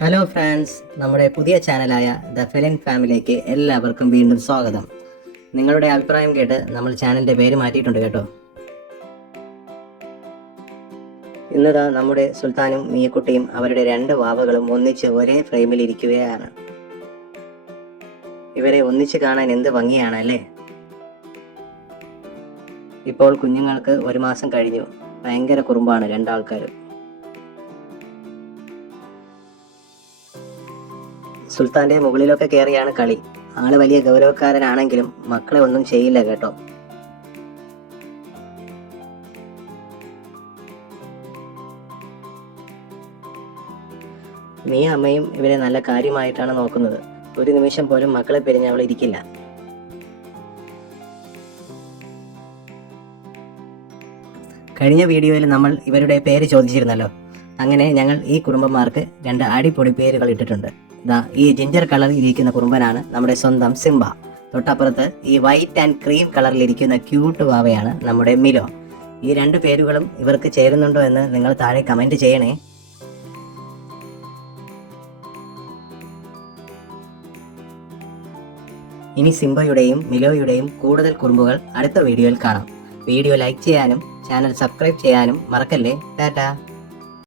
Hello friends, നമ്മുടെ പുതിയ ചാനലായ the feline ഫാമിലിയിലേക്ക് എല്ലാവർക്കും വീണ്ടും സ്വാഗതം. നിങ്ങളുടെ അഭിപ്രായം കേട്ട് നമ്മൾ ചാനലിൻ്റെ പേര് മാറ്റിയിട്ടുണ്ട് കേട്ടോ. ഇന്നതാ നമ്മുടെ സുൽത്താനും മീയക്കുട്ടിയും അവരുടെ രണ്ട് വാവകളും ഒന്നിച്ച് ഒരേ ഫ്രെയിമിൽ ഇരിക്കുകയാണ്. ഇവരെ ഒന്നിച്ച് കാണാൻ എന്ത് ഭംഗിയാണ് അല്ലേ? ഇപ്പോൾ കുഞ്ഞുങ്ങൾക്ക് 1 മാസം കഴിഞ്ഞു. ഭയങ്കര കുറുമ്പാണ് രണ്ടാൾക്കാരും. സുൽത്താന്റെ മുകളിലൊക്കെ കയറിയാണ് കളി. ആള് വലിയ ഗൗരവക്കാരനാണെങ്കിലും മക്കളെ ഒന്നും ചെയ്യില്ല കേട്ടോ. നീ അമ്മയും ഇവരെ നല്ല കാര്യമായിട്ടാണ് നോക്കുന്നത്. ഒരു നിമിഷം പോലും മക്കളെ പിരിഞ്ഞ് അവൾ ഇരിക്കില്ല. കഴിഞ്ഞ വീഡിയോയിൽ നമ്മൾ ഇവരുടെ പേര് ചോദിച്ചിരുന്നല്ലോ. അങ്ങനെ ഞങ്ങൾ ഈ കുറുമ്പന്മാർക്ക് 2 അടിപൊളി പേരുകൾ ഇട്ടിട്ടുണ്ട്. ഇതാ, ഈ ജിഞ്ചർ കളറിൽ ഇരിക്കുന്ന കുറുമ്പനാണ് നമ്മുടെ സ്വന്തം സിംബ. തൊട്ടപ്പുറത്ത് ഈ വൈറ്റ് ആൻഡ് ക്രീം കളറിലിരിക്കുന്ന ക്യൂട്ട് വാവയാണ് നമ്മുടെ മിലോ. ഈ 2 പേരുകളും ഇവർക്ക് ചേരുന്നുണ്ടോ എന്ന് നിങ്ങൾ താഴെ കമന്റ് ചെയ്യണേ. ഇനി സിംബയുടെയും മിലോയുടെയും കൂടുതൽ കുറുമ്പുകൾ അടുത്ത വീഡിയോയിൽ കാണാം. വീഡിയോ ലൈക്ക് ചെയ്യാനും ചാനൽ സബ്സ്ക്രൈബ് ചെയ്യാനും മറക്കല്ലേ. ടാറ്റാ.